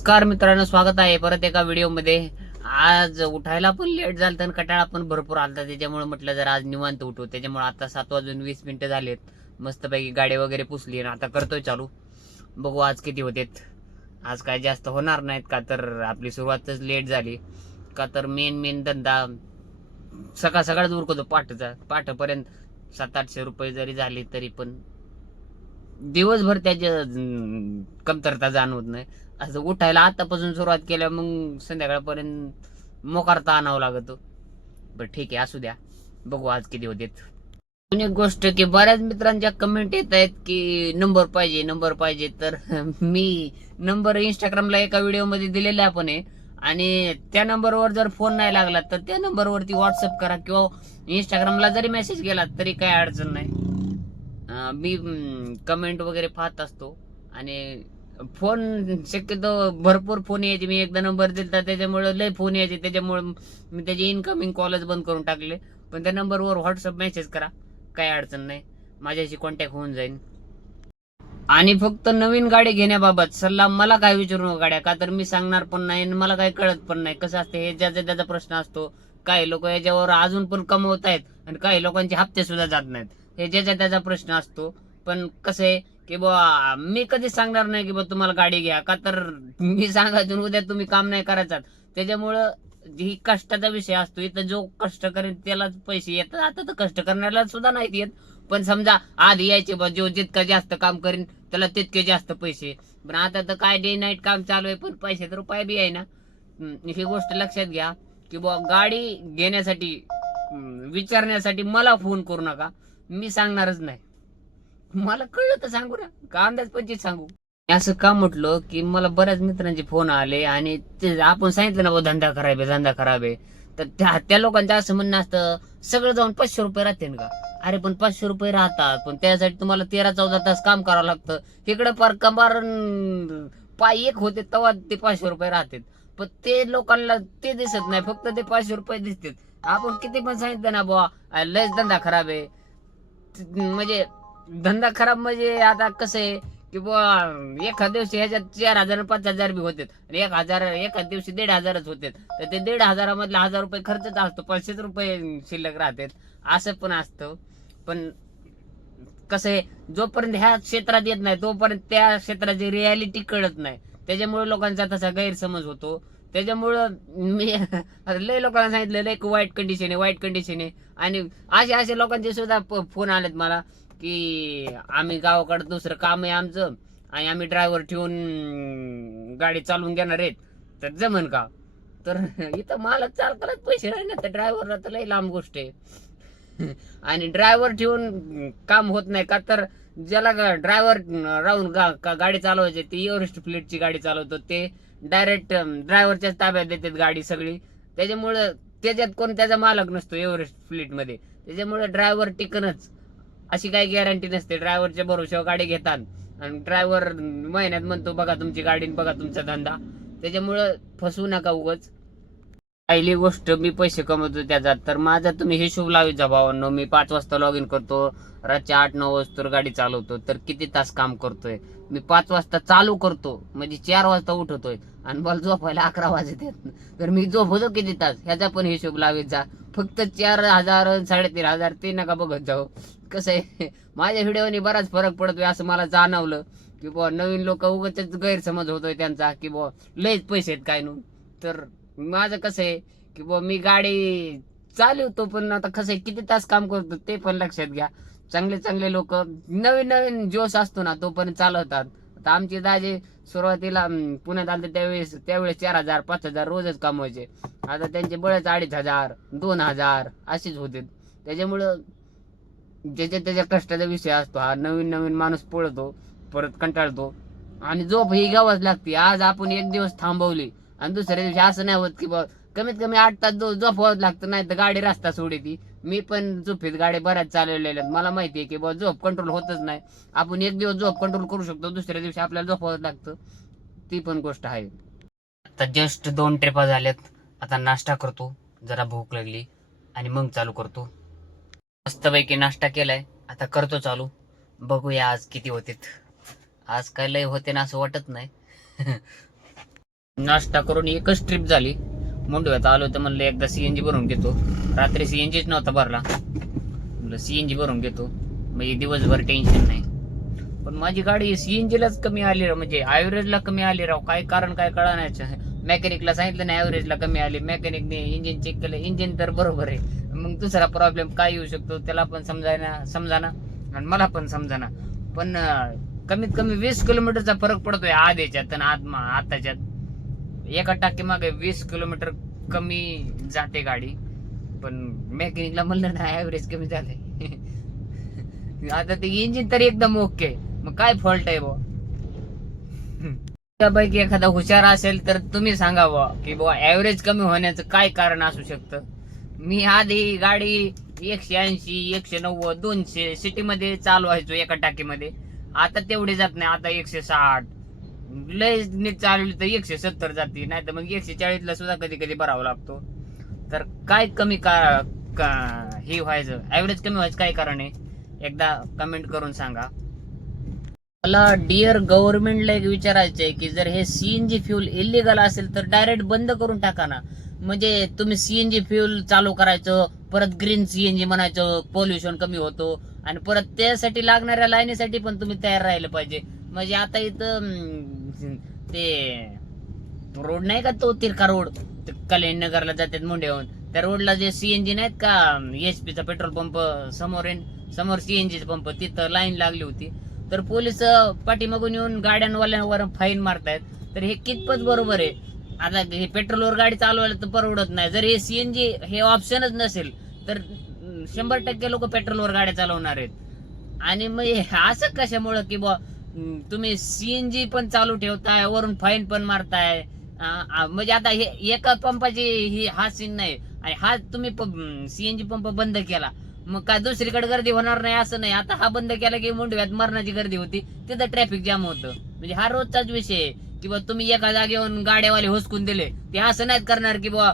नमस्कार मित्रांनो स्वागत आहे परत एका व्हिडिओमध्ये. आज उठायला पण लेट झालं आणि कटाळा पण भरपूर आलता. त्याच्यामुळे म्हटलं जर आज निवांत उठू. त्याच्यामुळे आता सात वाजून वीस मिनिटं झालेत. मस्तपैकी गाडी वगैरे पुसली आणि आता करतोय चालू. बघू आज किती होतेत. आज काय जास्त होणार नाहीत का तर आपली सुरुवातच लेट झाली. का तर मेन मेन धंदा सकाळ सकाळच उरकतो पाठचा पाठपर्यंत सात आठशे रुपये जरी झाले तरी पण दिवसभर त्याच्या कमतरता जाणवत नाही. असं उठायला आतापासून सुरुवात केल्या मग संध्याकाळपर्यंत मोकारता आणावं लागतो. बरं ठीक आहे असू द्या. बघू आज किती होते. अजून एक गोष्ट की बऱ्याच मित्रांच्या कमेंट येत आहेत की नंबर पाहिजे नंबर पाहिजे. तर मी नंबर इंस्टाग्रामला एका व्हिडिओमध्ये दिलेला आपण आहे. आणि त्या नंबरवर जर फोन नाही लागला तर त्या नंबरवरती व्हॉट्सअप करा किंवा इंस्टाग्रामला जरी मेसेज गेला तरी काही अडचण नाही. मी कमेंट वगैरे पाहत असतो. आणि फोन शक्यतो भरपूर फोन यायचे. मी एकदा नंबर दिला त्याच्यामुळे लय फोन यायचे. त्याच्यामुळे मी त्याचे इनकमिंग कॉलच बंद करून टाकले. पण त्या नंबरवर व्हॉट्सअप मेसेज करा. काही अडचण नाही. माझ्याशी कॉन्टॅक्ट होऊन जाईल आणि फक्त नवीन गाडी घेण्याबाबत सल्ला मला काय विचारू नका गाड्या. का तर मी सांगणार पण नाही आणि मला काही कळत पण नाही. कसं असतं हे ज्याचा त्याचा प्रश्न असतो. काही लोक याच्यावर अजून पण कमवत आहेत आणि काही लोकांचे हप्ते सुद्धा जात नाहीत. हे ज्याचा त्याचा प्रश्न असतो. पण कसं आहे की बा मी कधी सांगणार नाही की बा तुम्हाला गाडी घ्या का तर मी सांगायचं उद्या तुम्ही काम नाही करायचं त्याच्यामुळं ही कष्टाचा विषय असतो इथं जो कष्ट करेल त्यालाच पैसे येतात. आता तर कष्ट करण्याला सुद्धा नाहीत येत. पण समजा आधी यायचे बा जो जितका जास्त काम करेन त्याला तितके जास्त पैसे. पण आता तर काय डे नाईट काम चालू आहे पण पैसे तर रुपये बी आहे ना. ही गोष्ट लक्षात घ्या. की बा गाडी घेण्यासाठी विचारण्यासाठी मला फोन करू नका. मी सांगणारच नाही. मला कळलं तर सांगू ना. का अंदाज पंचवीस सांगू? असं का म्हटलं की मला बऱ्याच मित्रांचे फोन आले आणि ते आपण सांगितलं ना बुवा धंदा खराब आहे धंदा खराब आहे तर त्या त्या लोकांचं असं म्हणणं असतं सगळं जाऊन पाचशे रुपये राहते का? अरे पण पाचशे रुपये राहतात पण त्यासाठी तुम्हाला तेरा चौदा तास काम करावं लागतं. तिकडे पार कंबार पाय एक होते तेव्हा ते पाचशे रुपये राहतात. पण ते लोकांना ते दिसत नाही फक्त ते पाचशे रुपये दिसतात. आपण किती पण सांगितलं ना बुवा लयच धंदा खराब आहे. म्हणजे धंदा खराब म्हणजे आता कसं आहे की बुवा एखाद्या दिवशी ह्याच्यात चार हजार पाच हजार बी होते आणि एक हजार एखाद दिवशी दीड हजारच होते तर ते दीड हजारामधले हजार रुपये खर्चच असतो. पाचशेच रुपये शिल्लक राहतात. असं पण असतं. पण कसं आहे जोपर्यंत ह्या क्षेत्रात येत नाही तोपर्यंत त्या क्षेत्राची रियालिटी कळत नाही. त्याच्यामुळे लोकांचा तसा गैरसमज होतो. त्याच्यामुळं मी लय लोकांना सांगितलं लय वाईट कंडिशन आहे वाईट कंडिशन आहे. आणि असे असे लोकांचे सुद्धा फोन आलेत मला. की आम्ही गावाकडे दुसरं काम आहे आमचं आणि आम्ही ड्रायव्हर ठेवून गाडी चालवून घेणार आहेत. तर जमन का? तर इथं मला चालकालाच पैसे राहिले ना तर ड्रायव्हरला तर लय लांब गोष्ट आहे. आणि ड्रायव्हर ठेवून काम होत नाही का तर ज्याला ड्रायव्हर राहून गा- का- गाडी चालवायची ती एव्हरेस्ट फ्लेटची गाडी चालवतो. ते डायरेक्ट ड्रायव्हरच्याच ताब्यात देतात गाडी सगळी. त्याच्यामुळं त्याच्यात कोण त्याचा मालक नसतो एव्हरेस्ट फ्लीटमध्ये त्याच्यामुळे ड्रायव्हर टिकनच. अशी काही गॅरंटी नसते. ड्रायव्हरच्या भरोश्यावर गाडी घेतात. आणि ड्रायव्हर महिन्यात म्हणतो बघा तुमची गाडी बघा तुमचा धंदा. त्याच्यामुळं फसवू नका उगच. पहिली गोष्ट मी पैसे कमवतो त्याचा तर माझा तुम्ही हिशोब लावित जा भावांनो. मी पाच वाजता लॉग इन करतो. रातच्या आठ नऊ वाजता गाडी चालवतो. तर किती तास काम करतोय? मी पाच वाजता चालू करतो. म्हणजे चार वाजता उठवतोय आणि मला झोपायला अकरा वाजत येत तर मी झोपवतो किती तास? ह्याचा पण हिशोब लावित जा. फक्त चार हजार साडेतीन हजार ते नका बघत जाऊ. कसं आहे माझ्या व्हिडिओने बराच फरक पडतोय असं मला जाणवलं की बुवा नवीन लोक उगाच गैरसमज होतोय त्यांचा की बुवा लयच पैसे आहेत काय नू. तर माझं कसं आहे की बुवा मी गाडी चालवतो पण आता कसं आहे किती तास काम करतो ते पण लक्षात घ्या. चांगले चांगले लोक नवीन नवीन जोश असतो ना तो पण चालवतात. आता आमचे दाजे सुरुवातीला पुण्यात आले त्यावेळेस त्यावेळेस चार हजार पाच हजार रोजच कमवायचे. आता त्यांचे बळच अडीच हजार दोन हजार असेच होते. त्याच्यामुळं ज्याच्या त्याच्या कष्टाचा विषय असतो हा नवीन नवीन माणूस पळतो परत कंटाळतो. आणि झोप ही गावाच लागते. आज आपण एक दिवस थांबवली आणि दुसऱ्या दिवशी असं नाही होत की बा कमीत कमी आठ तास झो- लागतं नाही तर गाडी रस्ता सोडती. मी पण झोपेत गाडी बऱ्याच चालवलेल्या आहेत. मला माहिती आहे की बा झोप कंट्रोल होतच नाही. आपण एक दिवस झोप कंट्रोल करू शकतो दुसऱ्या दिवशी आपल्याला झोपावंच लागतं. ती पण गोष्ट आहे. आता जस्ट दोन ट्रिपा झाल्यात. आता नाश्ता करतो. जरा भूक लागली. आणि मग चालू करतो. मस्तपैकी नाश्ता केलाय. आता करतो चालू. बघूया आज किती होते आज काय लय होते ना असं वाटत नाही. नाश्ता करून एकच ट्रिप झाली. मुंडव्यात आलो तर म्हणलं एकदा सीएनजी भरून घेतो. रात्री सीएनजीच नव्हता भरला. म्हणलं सीएनजी भरून घेतो. म्हणजे दिवसभर टेन्शन नाही. पण माझी गाडी सीएनजीलाच कमी आली. राव म्हणजे ॲव्हरेजला कमी आली राव. काय कारण काय कळण्याचं मेकॅनिकला सांगितलं ना ॲव्हरेजला कमी आली. मेकॅनिकने इंजिन चेक केलं. इंजिन तर बरोबर आहे. मग दुसरा प्रॉब्लेम काय येऊ शकतो? त्याला पण समजायना समजाना. आणि मला पण समजाना. पण कमीत कमी वीस किलोमीटरचा फरक पडतोय आधीच्यात आणि आत आताच्यात एका टाके मागे वीस किलोमीटर कमी जाते गाडी. पण मेकॅनिकला म्हणलं ना ॲव्हरेज कमी झालंय. आता ते इंजिन तरी एकदम ओके मग काय फॉल्ट आहे बुवा? त्यापैकी एखादा हुशार असेल तर तुम्ही सांगा की बुवा ऍव्हरेज कमी होण्याचं काय कारण असू शकतं? मी आधी गाडी एकशे ऐंशी एकशे नव्वद दोनशे सिटीमध्ये चालू व्हायचो एका टाकीमध्ये. आता तेवढे जात नाही आता एकशे साठ. लय नीट चालवली तर एकशे सत्तर जाते नाही तर मग एकशे चाळीसला सुद्धा कधी कधी भरावा लागतो. तर काय कमी का का- हे व्हायचं? ॲव्हरेज कमी व्हायचं काय कारण आहे? एकदा कमेंट करून सांगा. मला डिअर गव्हर्नमेंटला एक विचारायचं आहे की जर हे सीएनजी फ्यूल इलिगल असेल तर डायरेक्ट बंद करून टाका ना. म्हणजे तुम्ही सीएनजी फ्यूल चालू करायचं परत ग्रीन सीएनजी म्हणायचं पोल्युशन कमी होतो आणि परत त्यासाठी लागणाऱ्या लाईनीसाठी पण तुम्ही तयार राहिलं पाहिजे. म्हणजे आता इथं ते रोड नाही का तो तिरका रोड? कल्याणनगरला जातात मुंड्याहून त्या रोडला जे सीएनजी नाहीत का एच चा पेट्रोल पंप समोर समोर सीएनजी पंप तिथं लाईन लागली होती. तर पोलीस पाठीमागून येऊन गाड्यांवाल्यांवर फाईन मारतायत. तर हे कितपत बरोबर आहे? आता हे पेट्रोलवर गाडी चालवायला तर परवडत नाही. जर हे सीएनजी हे ऑप्शनच नसेल तर शंभर टक्के लोक पेट्रोलवर गाड्या चालवणार आहेत. आणि मग असं कशामुळं की बुवा सी तुम्ही सीएनजी पण चालू ठेवताय वरून फाईन पण मारताय? म्हणजे आता हे एका पंपाची ही हा सीन नाही. आणि हा तुम्ही सीएनजी पंप बंद केला. मग काय दुसरीकडे गर्दी होणार नाही असं नाही. आता हा बंद केला की मुंडव्यात मरणाची गर्दी होती. तिथं ट्रॅफिक जाम होतं. म्हणजे हा रोजचाच विषय आहे. किंवा तुम्ही एका जागेवरून गाड्यावाले हुसकून दिले. ते असं नाहीत करणार की बुवा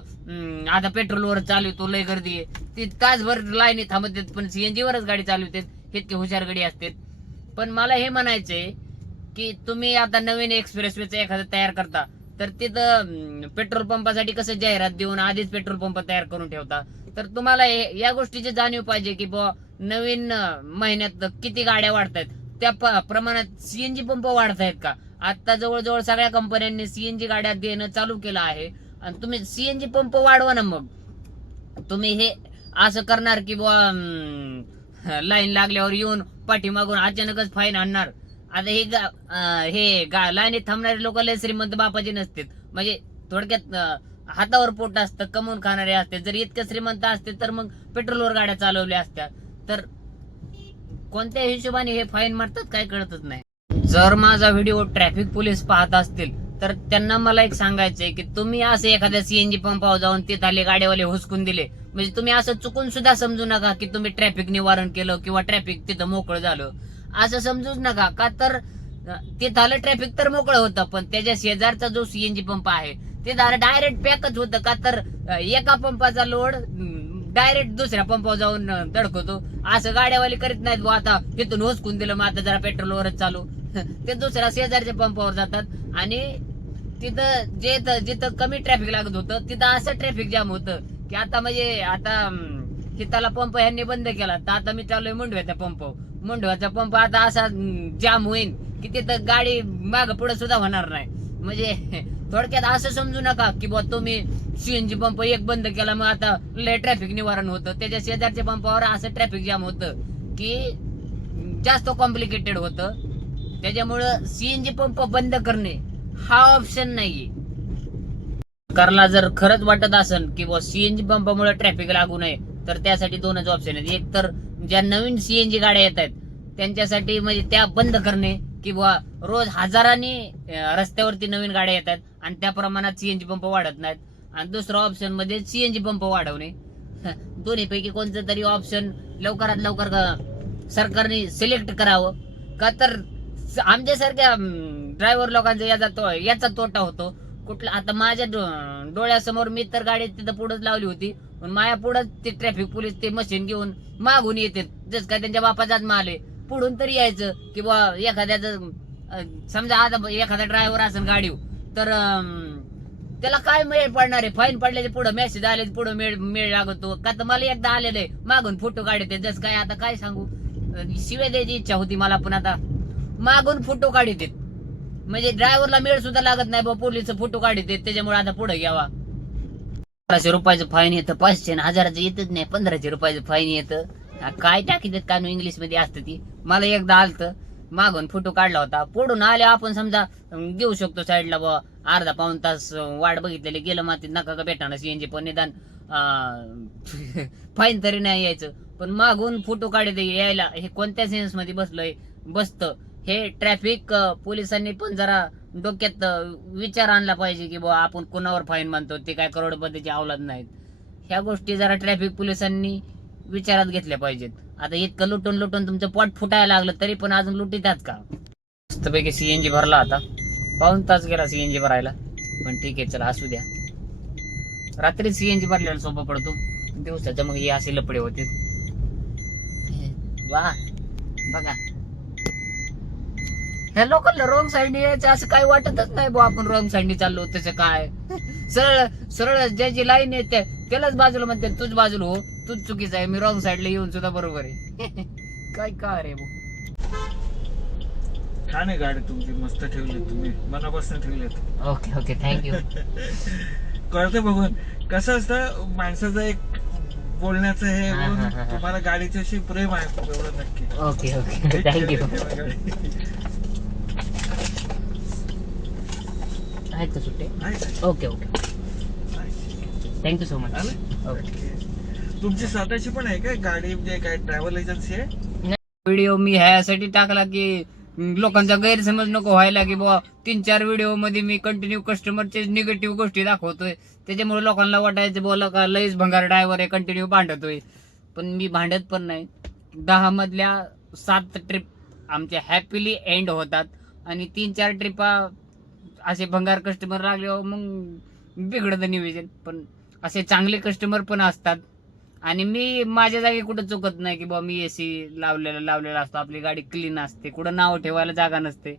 आता पेट्रोलवर चालू येतो तो लय गर्दी आहे. ती तासभर लाईन थांबत आहेत, पण सीएनजीवरच गाडी चालवते इतके हुशार गाडी असते पण मला हे म्हणायचंय की तुम्ही आता नवीन एक्सप्रेसवेचं एखादा तयार करता. तर तिथं पेट्रोल पंपासाठी कसं जाहिरात देऊन आधीच पेट्रोल पंप तयार करून ठेवता? तर तुम्हाला या गोष्टीची जाणीव पाहिजे की बुवा नवीन महिन्यात किती गाड्या वाढतायत? त्या प्रमाणात सीएनजी पंप वाढतायत का? आता जवळजवळ सगळ्या कंपन्यांनी सीएनजी गाड्या देणं चालू केलं आहे. आणि तुम्ही सीएनजी पंप वाढवा ना मग. तुम्ही हे असं करणार की बुवा लाईन लागल्यावर येऊन पाठीमागून अचानकच फाईन आणणार. आता हे गा- हे गा- लाईनीत थांबणारे लोक लय श्रीमंत बापाचे नसतात. म्हणजे थोडक्यात हातावर पोट असतं कमवून खाणारे असते. जर इतके श्रीमंत असते तर मग पेट्रोलवर गाड्या चालवल्या असत्या. तर कोणत्या हिशोबाने हे फाईन मारतात काय कळतच नाही. जर माझा व्हिडिओ ट्रॅफिक पोलीस पाहत असतील तर त्यांना मला एक सांगायचंय की तुम्ही असं एखाद्या सीएनजी पंपावर जाऊन तिथले गाड्यावाले हुसकून दिले. म्हणजे तुम्ही असं चुकून सुद्धा समजू नका की तुम्ही ट्रॅफिक निवारण केलं किंवा ट्रॅफिक तिथं मोकळं झालं. असं समजूच नका. का तर ते झालं ट्रॅफिक तर मोकळं होतं पण त्याच्या शेजारचा जो सीएनजी पंप आहे ते डायरेक्ट पॅकच होतं. का तर एका पंपाचा लोड डायरेक्ट दुसऱ्या पंपावर जाऊन धडकवतो. असं गाड्यावाले करीत नाहीत बो आता तिथून होसकून दिलं मग आता जरा पेट्रोलवरच चालू. ते दुसऱ्या शेजारच्या पंपावर जातात. आणि तिथं जे जिथं कमी ट्रॅफिक लागत होतं तिथं असं ट्रॅफिक जाम होतं. की आता म्हणजे आता की त्याला पंप ह्यांनी बंद केला. तर आता मी चाललोय मुंडव्याचा पंप. मुंडव्याचा पंप आता असा जाम होईल की तिथं गाडी माग पुढे सुद्धा होणार नाही. म्हणजे थोडक्यात असं समजू नका की बुवा तुम्ही सीएनजी पंप एक बंद केला मग आता लय ट्रॅफिक निवारण होतं. त्याच्या शेजारच्या पंपावर असं ट्रॅफिक जाम होतं की जास्त कॉम्प्लिकेटेड होतं. त्याच्यामुळं सीएनजी पंप बंद करणे हा ऑप्शन नाहीये. सरकारला जर खरंच वाटत असेल की बुवा सीएनजी पंपामुळे ट्रॅफिक लागू नये तर त्यासाठी दोनच ऑप्शन आहेत. एक तर ज्या नवीन सीएनजी गाड्या येत आहेत त्यांच्यासाठी म्हणजे त्या बंद करणे किंवा रोज हजारांनी रस्त्यावरती नवीन गाड्या येतात आणि त्या प्रमाणात सीएनजी पंप वाढत नाहीत. आणि दुसरा ऑप्शनमध्ये सीएनजी पंप वाढवणे. दोन्हीपैकी कोणतं तरी ऑप्शन लवकरात लवकर सरकारने सिलेक्ट करावं. का तर आमच्यासारख्या ड्रायव्हर लोकांचा याचा तो याचा तोटा होतो. कुठला आता माझ्या डोळ्यासमोर मी तर गाडी तिथं पुढंच लावली होती. पण माया पुढं ते ट्रॅफिक पोलीस ते मशीन घेऊन मागून येते. जस काय त्यांच्या बापाचाच माल आहे. पुढून तरी यायचं किंवा एखाद्याचं समजा आता एखादा ड्रायव्हर असेल गाडी तर त्याला काय मेळ पडणार आहे? फाईन पडल्याचे पुढे मेसेज आले पुढे मेळ मेळ लागतो. का तर मला एकदा आलेलं आहे. मागून फोटो काढते. जस काय आता काय सांगू? शिवाय शिव्या द्यायची इच्छा होती मला पण आता. मागून फोटो काढते. म्हणजे ड्रायव्हरला मेळ सुद्धा लागत नाही बा पोलीस फोटो काढते. त्याच्यामुळे आता पुढे घ्यावा. पंधराशे रुपयाचं फाईन येतं पाचशे आणि हजाराचं येतच नाही पंधराशे रुपयाचं फाईन येतं. हा, काय टाकीत का इंग्लिशमध्ये असतं ती? मला एकदा आलतं मागून फोटो काढला होता. पुढून आले आपण समजा अं, देऊ शकतो साईडला बा अर्धा पाऊन तास अं, वाट बघितलेली गेलं मातीत नका का भेटाना सीएनजी पण निदान फाईन तरी नाही यायचं. पण मागून फोटो काढत यायला हे कोणत्या सेन्समध्ये बसलोय? बसतं. हे ट्रॅफिक पोलिसांनी पण जरा डोक्यात विचार आणला पाहिजे की बुवा आपण कोणावर फाईन मानतो? ते काय करोडपतीची अवलाद नाहीत. ह्या गोष्टी जरा ट्रॅफिक पोलिसांनी विचारात घेतल्या पाहिजेत. आता इतकं लुटून लुटून तुमचं पोट फुटायला लागलं तरी पण अजून लुटीतात का? मस्तपैकी सीएनजी भरला आता. पाऊन तास गेला सीएनजी भरायला. पण ठीक आहे चला असू द्या. रात्री सीएनजी भरल्याला सोपं पडतो. दिवसाचं मग हे असे लपडे होते वा. बघा. ह्या लोकांना रॉंग साईडने यायचं असं काही वाटतच नाही बुवा आपण रॉंग साईडने चाललो तसं काय? सरळ सरळ ज्याची लाईन येते त्यालाच बाजूला म्हणते तूच बाजूला हो तूच चुकीचं आहे मी रॉंग साईडला येऊन सुद्धा बरोबर आहे. काय का रे भाऊ छान आहे गाडी तुमची मस्त ठेवली तुम्ही मनापासून ठेवलीत ओके ओके थँक्यू कळतं बघून. कसं असतं माणसाचं एक बोलण्याचं हे हा, हा, हा, हा. तुम्हाला गाडीची अशी प्रेम आहे एवढं नक्की. ओके ओके थँक्यू ठेवा गाडी. आहेत का सुट्टे? Okay okay. Thank you so much? Okay तुमची स्वतःची पण आहे का गाडी म्हणजे काय ट्रॅव्हल एजन्सी आहे? व्हिडिओ मी ह्यासाठी टाकला की लोकांचा गैरसमज नको व्हायला की बाबा तीन चार व्हिडिओमध्ये मी कंटिन्यू कस्टमरचे निगेटिव्ह गोष्टी दाखवतोय. त्याच्यामुळे लोकांना वाटायचं बोला का लईच भंगार ड्रायव्हर आहे कंटिन्यू भांडतोय. पण मी भांडत पण नाही. दहा मधल्या सात ट्रिप आमच्या हॅपीली एंड होतात. आणि तीन चार ट्रिपा असे भंगार कस्टमर लागल्यावर मग बिघडतं नियोजन. पण असे चांगले कस्टमर पण असतात. आणि मी माझ्या जागी कुठं चुकत नाही की बाबा मी एसी लावलेला लावलेला असतो. आपली गाडी क्लीन असते. कुठं नाव ठेवायला जागा नसते.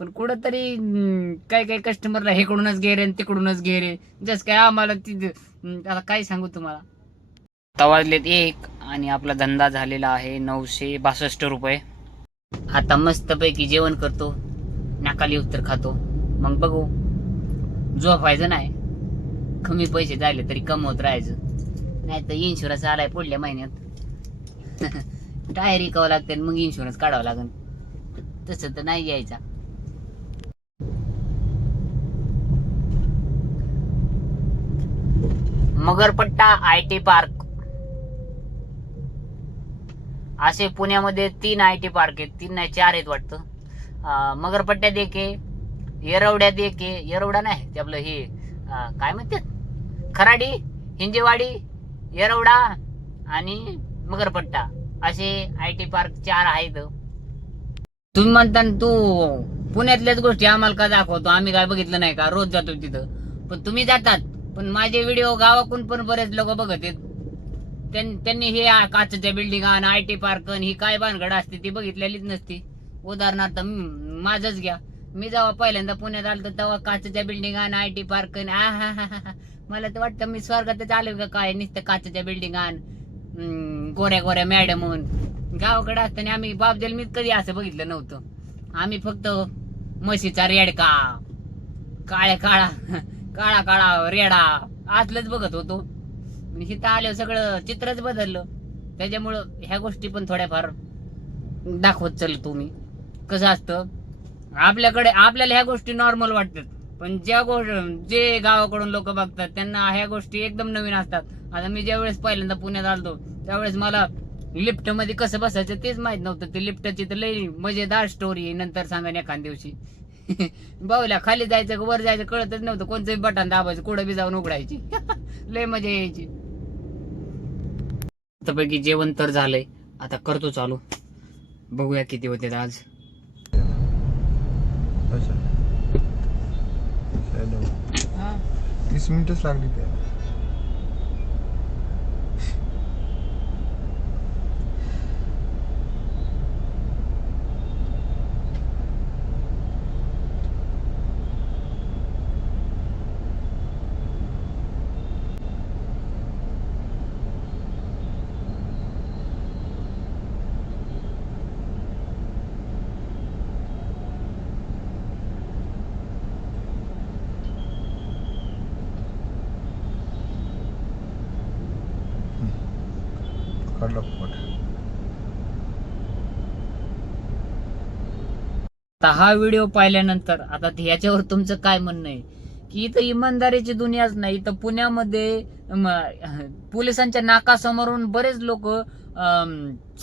पण कुठं तरी हम्म, काही काही कस्टमरला हेकडूनच घे रे आणि तिकडूनच घे रे जस काय आम्हाला ती आता काय सांगू तुम्हाला? आता वाजलेत एक आणि आपला धंदा झालेला आहे नऊशे बासष्ट रुपये. आता मस्तपैकी जेवण करतो. नाकाली उत्तर खातो. मग बघू. झोपायचं नाही. कमी पैसे झाले तरी कमवत राहायचं. नाही तर इन्शुरन्स आलाय पुढल्या महिन्यात. टायर विकावं लागते आणि मग इन्शुरन्स काढावं लागेल तसं तर नाही यायचा. मगरपट्टा आय टी पार्क. असे पुण्यामध्ये तीन आय टी पार्क आहेत. तीन नाही चार आहेत वाटतं. मगरपट्ट्या मगरपट्ट्यात एक आहे. येरवड्यात एक येरवडा नाही ते आपलं हे काय म्हणतात? खराडी हिंजेवाडी येरवडा आणि मगरपट्टा. असे आय टी पार्क चार आहेत. तुम्ही म्हणता तू पुण्यातल्याच गोष्टी आम्हाला का दाखवतो? आम्ही काय बघितलं नाही का? रोज जातो तिथं. पण तुम्ही जातात. पण माझे व्हिडिओ गावाकडून पण बरेच लोक बघत आहेत. त्यां- त्यांनी हे काचच्या बिल्डिंग आणि आय टी पार्क ही काय भानगड असते ती बघितलेलीच नसती. उदाहरणार्थ माझच माझंच घ्या. मी जेव्हा पहिल्यांदा पुण्यात आलो तेव्हा काचेच्या बिल्डिंग आण आय टी पार्क आणि. मला तर वाटतं मी स्वर्गातच आलो का काय? नुसतं काचेच्या बिल्डिंग आण. गोऱ्या गोऱ्या मॅडम म्हणून गावाकडे असताना आम्ही बाबदेल मी कधी असं बघितलं नव्हतं. आम्ही फक्त म्हशीचा रेडका. काळ्या काळा काळा काळा रेडा. असलंच बघत होतो. हिथं इथं आल्यावर सगळं चित्रच बदललं. त्याच्यामुळं ह्या गोष्टी पण थोड्याफार दाखवत चल तुम्ही. कसं असतं? आपल्याकडे आपल्याला ह्या गोष्टी नॉर्मल वाटतात. पण ज्या गोष्ट जे गावाकडून लोक बघतात त्यांना ह्या गोष्टी एकदम नवीन असतात. आता मी ज्या वेळेस पहिल्यांदा पुण्यात आलतो त्यावेळेस मला लिफ्टमध्ये कसं बसायचं तेच माहीत नव्हतं. ते लिफ्टची तर लई मजेदार स्टोरी नंतर सांगा एखाद्या दिवशी. बाऊल्या खाली जायचं वर जायचं कळतच नव्हतं. कोणतंही बटन दाबायचं कुठं बी जाऊन उघडायची. लय मजा यायची. पैकी जेवण तर झालंय. आता करतो चालू. बघूया किती होते आज. अच्छा. तीस मिनिटच लागली त्या आता हा व्हिडिओ पाहिल्यानंतर आता ह्याच्यावर तुमचं काय म्हणणं आहे? की इथं इमानदारीची दुनियाच नाही इथं पुण्यामध्ये पोलिसांच्या नाकासमोरून बरेच लोक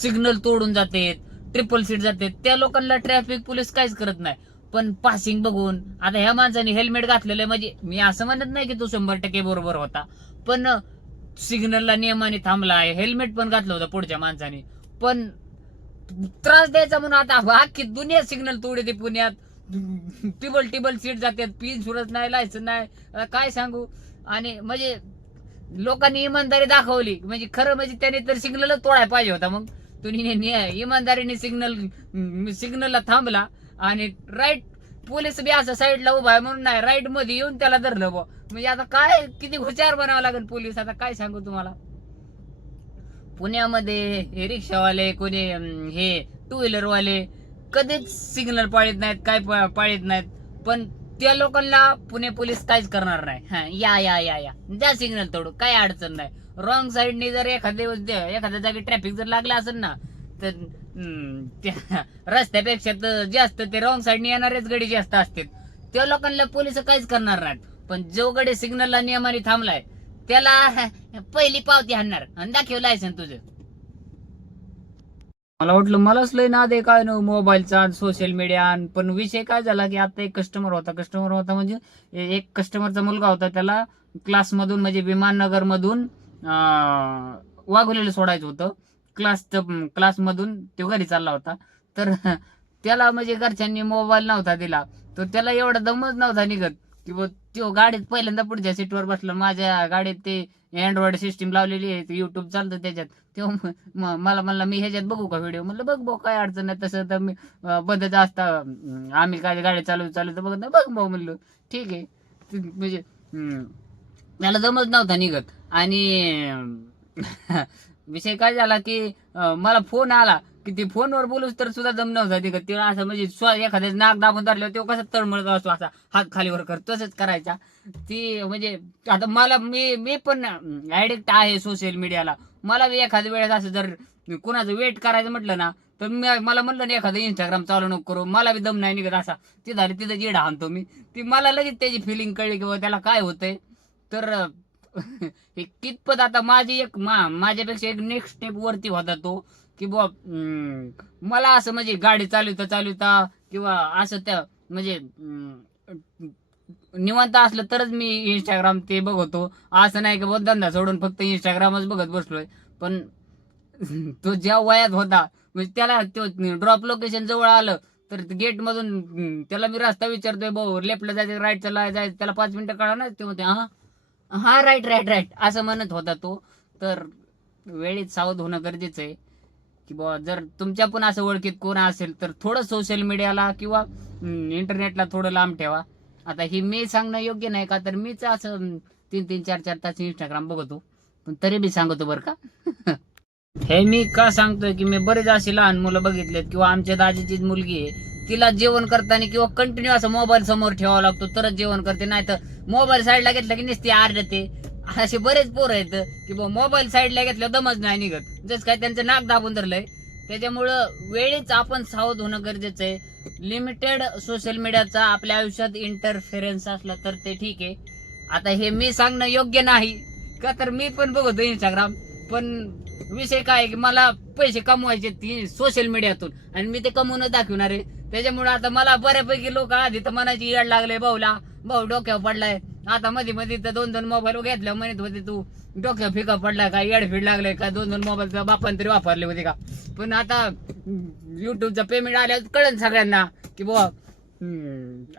सिग्नल तोडून जातात ट्रिपल सीट जातात. त्या लोकांना ट्रॅफिक पोलीस काहीच करत नाही. पण पासिंग बघून आता ह्या माणसाने हेल्मेट घातलेलं आहे म्हणजे मी असं म्हणत नाही की तो शंभर टक्के बरोबर होता. पण सिग्नलला नियमाने थांबला आहे हेल्मेट पण घातलं होतं पुढच्या माणसाने. पण त्रास द्यायचा म्हणून आता वाकी दुनिया सिग्नल तोडे ते पुण्यात. टिबल टिबल सीट जातात पिन सुरत नाही लायसन नाही. आता काय सांगू? आणि म्हणजे लोकांनी इमानदारी दाखवली. म्हणजे खरं म्हणजे त्याने तर सिग्नलच तोडायला पाहिजे होता मग. तुम्ही इमानदारीने सिग्नल सिग्नलला थांबला आणि राईट पोलीस बी असं साईडला उभा आहे म्हणून नाही राईटमध्ये येऊन त्याला धरलं बुवा. म्हणजे आता काय किती हुशार बनावं लागेल पोलीस आता काय सांगू तुम्हाला? पुण्यामध्ये हे रिक्षावाले कोणी हे टू व्हीलरवाले कधीच सिग्नल पाळीत नाहीत काय पा- पाळीत नाहीत. पण त्या लोकांना पुणे पोलीस काहीच करणार नाही. हा, या या या या. द्या सिग्नल तोडू काय अडचण नाही. रॉंग साईडने जर एखाद्या दिवस- एखाद्या जागी ट्रॅफिक जर लागला असेल ना तर त्या रस्त्यापेक्षा तर जास्त ते रॉंग साईडने येणारेच गडी जास्त असतात. त्या लोकांना पोलीस काहीच करणार नाहीत. पण जो गडी सिग्नलला नियमाने थांबलाय त्याला पहिली पावती आणणार. आणि दाखव लायसन तुझं. मला वाटलं मलाच लय नाद आहे काय न मोबाईलचा सोशल मीडिया पण विषय काय झाला की आता एक कस्टमर होता. कस्टमर होता म्हणजे एक कस्टमरचा मुलगा होता. त्याला क्लासमधून म्हणजे विमाननगर मधून वाघोलीला सोडायचं होतं. क्लास क्लासमधून तो घरी चालला होता. तर त्याला म्हणजे घरच्यांनी मोबाईल नव्हता दिला. तर त्याला एवढा दमच नव्हता निघत की तो गाडीत पहिल्यांदा पुढच्या सीटवर बसला. माझ्या गाडीत ते अँड्रॉइड सिस्टीम लावलेली आहे युट्यूब चालतं त्याच्यात. तेव्हा मला म्हणलं मी ह्याच्यात बघू का व्हिडिओ म्हणलं बघ भाऊ काय अडचण नाही तसं तर मी अं, बदत असता. आम्ही काय गाडी चालू चालू तर बघत नाही. बघ भाऊ म्हणलं. ठीक आहे. म्हणजे त्याला जमत नव्हता निघत. आणि विषय काय झाला की मला फोन आला. की ते फोनवर बोलूच तर सुद्धा जम होतं निघत ते असं म्हणजे स्व एखाद्या नाक दाबून धरल्यावर तो कसं तळमळत असतो असा. हात खालीवर कर तसंच करायचा. ती म्हणजे आता मला मी मी पण ऍडिक्ट आहे सोशल मीडियाला मला बी एखाद्या वेळेस असं जर कुणाचं वेट करायचं म्हटलं ना तर मी- मला म्हणलं ना एखादं इंस्टाग्राम चालू नको करू. मला बी दम नाही निघत असा. ते झाली तिथं जेड आणतो मी. ती मला लगेच त्याची फिलिंग कळली की त्याला काय होतंय? तर हे कितपत आता माझी एक मा माझ्यापेक्षा एक नेक्स्ट स्टेप वरती होता तो. की बुवा मला असं म्हणजे गाडी चालवता चालवता किंवा असं त्या म्हणजे निवांत असलं तरच मी इंस्टाग्राम ते बघतो. असं नाही की बुवा धंदा सोडून फक्त इंस्टाग्रामच बघत बसलोय. पण तो ज्या वयात होता म्हणजे त्याला तो ड्रॉप लोकेशन जवळ आलं तर गेट मधून त्याला मी रस्ता विचारतोय भाऊ लेफ्टला जायचं राईट चला जायचं त्याला पाच मिनिटं काढा ना? ते म्हणते हा. हा राईट राईट राईट असं म्हणत होता तो. तर वेळेत सावध होणं गरजेचं आहे. की बुवा जर तुमच्या पण असं ओळखीत कोण असेल तर थोडं सोशल मीडियाला किंवा इंटरनेटला थोडं लांब ठेवा. आता हे मी सांगणं योग्य नाही का तर मीच असं तीन तीन चार चार तास इंस्टाग्राम बघतो. पण तरी बी सांगतो बरं का. हे मी का सांगतोय की मी बरेच अशी लहान मुलं बघितलेत किंवा आमच्या दाजीची मुलगी आहे तिला जेवण करताना किंवा कंटिन्यू असं मोबाईल समोर ठेवावा लागतो तरच जेवण करते. नाही तर मोबाईल साईडला घेतला की नुसती आरडते. असे बरेच पोरं आहेत की बुवा मोबाईल साईडला घेतलं दमच नाही निघत. जसं काय त्यांचं नाक दाबून धरलंय. त्याच्यामुळं वेळीच आपण सावध होणं गरजेचं आहे. लिमिटेड सोशल मीडियाचा आपल्या आयुष्यात इंटरफेरन्स असला तर ते ठीक आहे. आता हे मी सांगणं योग्य नाही. का तर मी पण बघतो इंस्टाग्राम पण विषय काय आहे की मला पैसे कमवायचे ती सोशल मीडियातून आणि मी ते कमवून दाखवणार आहे. त्याच्यामुळे आता मला बऱ्यापैकी लोक आधी तर मनाची येड लागले भाऊला. भाऊ डोक्यावर पडलाय. आता मध्ये मध्ये तर दोन दोन मोबाईल घेतल्या म्हणत होते तू डोक्यावर फिका पडलाय का येड फिड लागले का? दोन दोन मोबाईल बापान तरी वापरले होते का? पण आता युट्यूबचं पेमेंट आल्यावर कळन सगळ्यांना की बुवा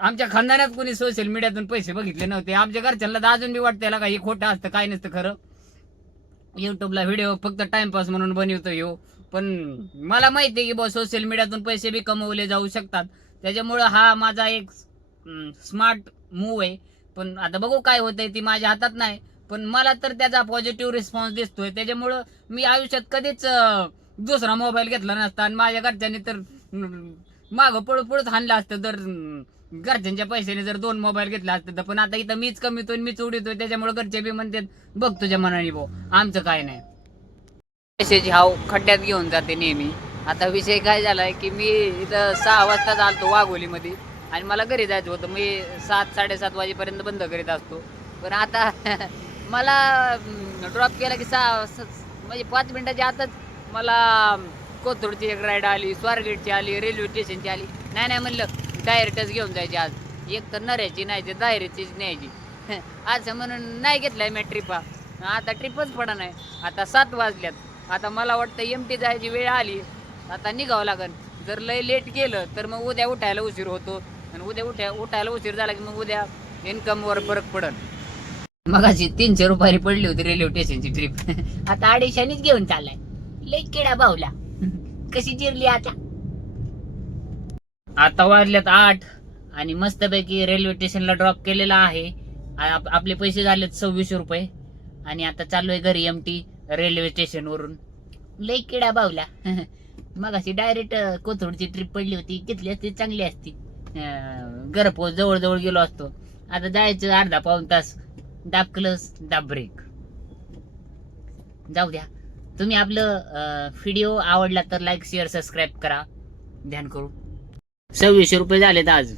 आमच्या खानदानात कोणी सोशल मीडियातून पैसे बघितले नव्हते. आमच्या घरच्यांना तर अजून बी वाटतं का हे खोटं असतं काय नसतं खरं. युट्यूबला व्हिडिओ फक्त टाइमपास म्हणून बनवतो ह्यो पण मला माहिती आहे की बॉ सोशल मीडियातून पैसे बी कमवले जाऊ शकतात. त्याच्यामुळं हा माझा एक स्मार्ट मूव आहे. पण आता बघू काय होतंय ती माझ्या हातात नाही. पण मला तर त्याचा पॉझिटिव्ह रिस्पॉन्स दिसतोय. त्याच्यामुळं मी आयुष्यात कधीच दुसरा मोबाईल घेतला नसता. आणि माझ्या घरच्यांनी तर माग पळू पळूच हाणलं असतं तर घरच्यांच्या पैशाने जर दोन मोबाईल घेतला असतं तर. पण आता इथं मीच कमीतोय मीच उडीतोय. त्याच्यामुळे घरचे बी म्हणतात बघ तुझ्या मनाने भाऊ आमचं काय नाही. मेसेज हाव खड्ड्यात घेऊन जाते नेहमी. आता विषय काय झाला आहे की मी इथं सहा वाजता चालतो वाघोलीमध्ये आणि मला घरी जायचं होतं. मी सात साडेसात वाजेपर्यंत बंद करीत असतो. पण आता मला ड्रॉप केला की सहा म्हणजे पाच मिनटाच्या आतच मला कोथरूडची एक राईड आली स्वारगेटची आली रेल्वे स्टेशनची आली. नाही नाही म्हणलं डायरेक्टच घेऊन जायची आज. एक तर नऱ्याची नाही तर दायरेचीच न्यायची. असं म्हणून नाही घेतलाय मी ट्रिपा आता ट्रिपच पडा नाही. आता सात वाजल्यात. आता मला वाटतं एम टी जायची वेळ आली. आता निघावं लागेल जर लय लेट केलं तर मग उद्या उठायला उशीर होतो. आणि उद्या उठ्या उठायला उशीर झाला की मग उद्या इन्कमवर फरक पडल मग अशी तीनशे रुपयाची पडली होती रेल्वे स्टेशनची ट्रिप आता अडीचशेनीच घेऊन चाललाय. लय किडा बावला. कशी जिरली आता? आता वाजल्यात आठ आणि मस्तपैकी रेल्वे स्टेशनला ड्रॉप केलेला आहे. आपले पैसे झालेत सव्वीसशे रुपये. आणि आता चालू आहे घरी एम टी रेल्वे स्टेशन वरून. लय किडा बावला. मग अशी डायरेक्ट कोथरूडची ट्रिप पडली होती. कितली असती चांगली असती. घरपोच जवळजवळ गेलो असतो. आता जायचं अर्धा पाऊन तास. दाब क्लस दाब ब्रेक जाऊ द्या. तुम्ही आपलं व्हिडिओ आवडला तर लाईक शेअर सबस्क्राईब करा. ध्यान करू. सव्वीसशे रुपये झालेत आज.